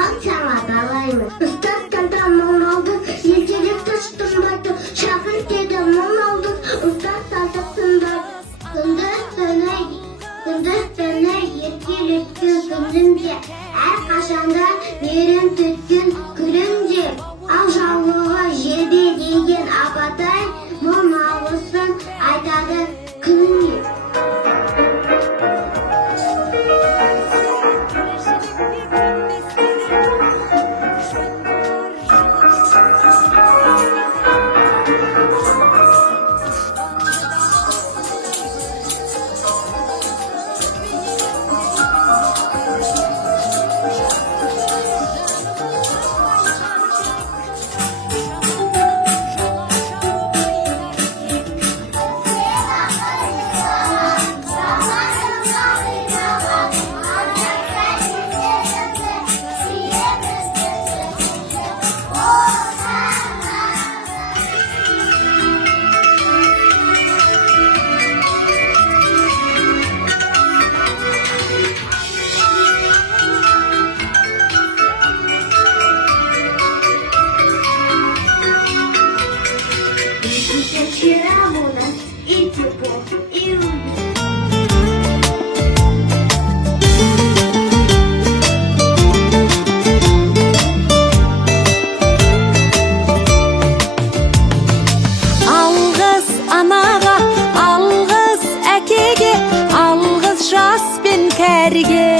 Аллах саңа қалаймын. Ұстазтанда мұң алдық, ертерек тұштым барды, шақыр деді мұң алдық, ұстаз тартықтың барды. Күндіз-түні еркелеткен күнімде, әрқашанда мерен түткен күлімде, ал жаулығы жерде деген апатай, мұң алғысын айтады күні. Вчера у нас и тепло, и уют. Алғыс анаға, алғыс әкеге, алғыс жас пен кәріге.